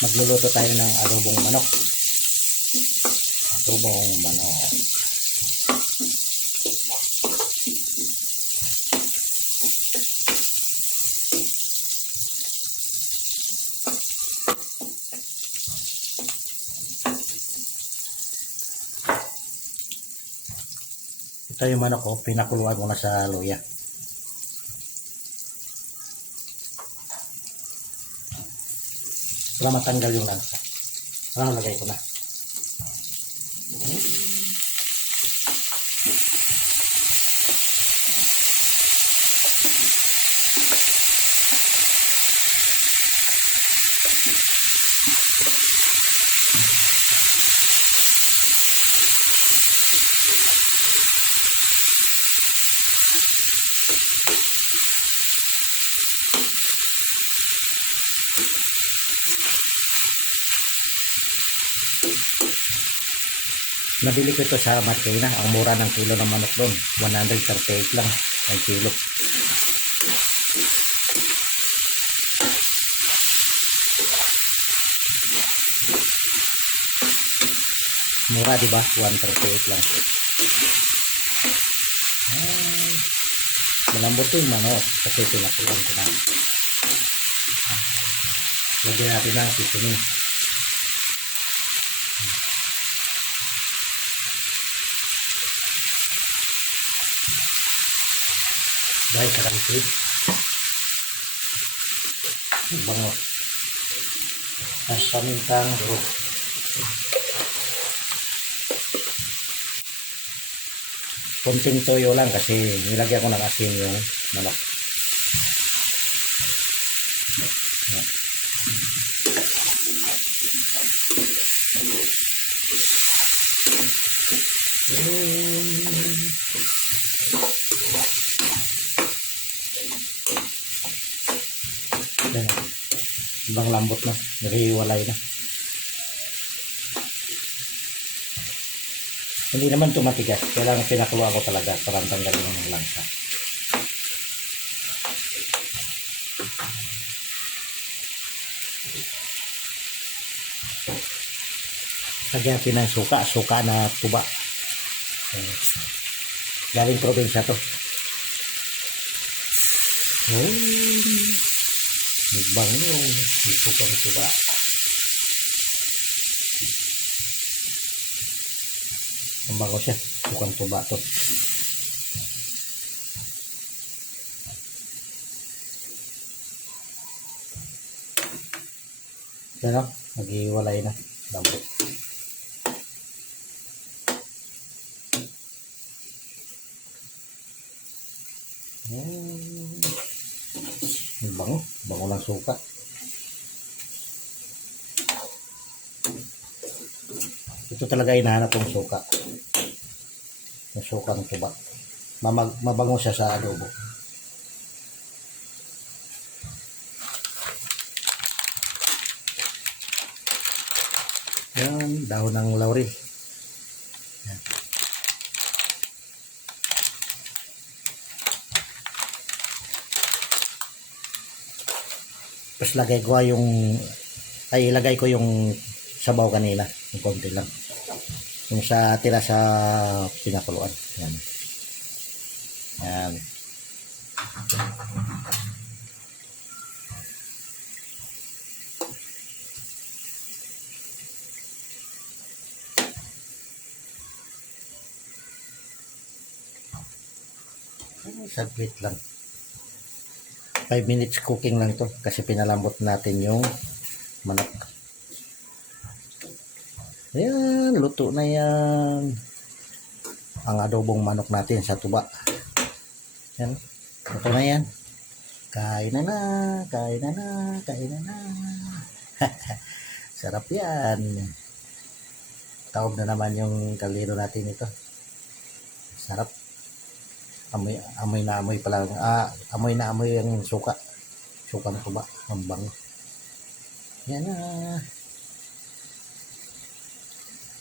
Magluluto tayo ng adobong manok. Adobong manok. Ito yung manok ko, pinakuluan ko na sa luya. Para matanggal yung lansa. Lagay ko na. Nabili ko ito sa Marikina. Ang mura ng kilo ng manok doon. 138 lang ang kilo. Mura, diba? 138 lang. Malambot yung manok kasi pinakulan ko na. Lagyan natin ng seasoning. Dahil sa kalitid. Bango. Ang pamintang durog. Konting toyo lang kasi nilagyan ko ng asin yung manok. Ibang lambot na, naghiwalay na. Hindi naman ito matigas, kailangan pinakuluan ko talaga para tanggalin ng langsa. Lagyan natin ng suka na tuba. Galing probinsya to. Bango, may sukang tuba. Ang bango siya, sukang tuba to. Yan o, nag-iwalay na. Lambot. Bango ng suka. Ito talaga hinahanap ng suka. Yung suka ng tuba. Mabango siya sa adobo. Yan, dahon ng laurel. Yan. Tapos ilagay ko yung sabaw kanina, yung konti lang. Yung tira sa pinakuluan. Yan. Yan. Saglit lang. 5 minutes cooking lang to kasi pinalambot natin yung manok. Ayan, luto na yan. Ang adobong manok natin sa tuba. Yan, luto na yan. Kain na na, kain na na, kain na na. Sarap yan. Taob na naman yung kaldero natin ito. Sarap. Amoy na amoy pala. Amoy na amoy yung suka. Suka na tuba. Ang bango. Yan na.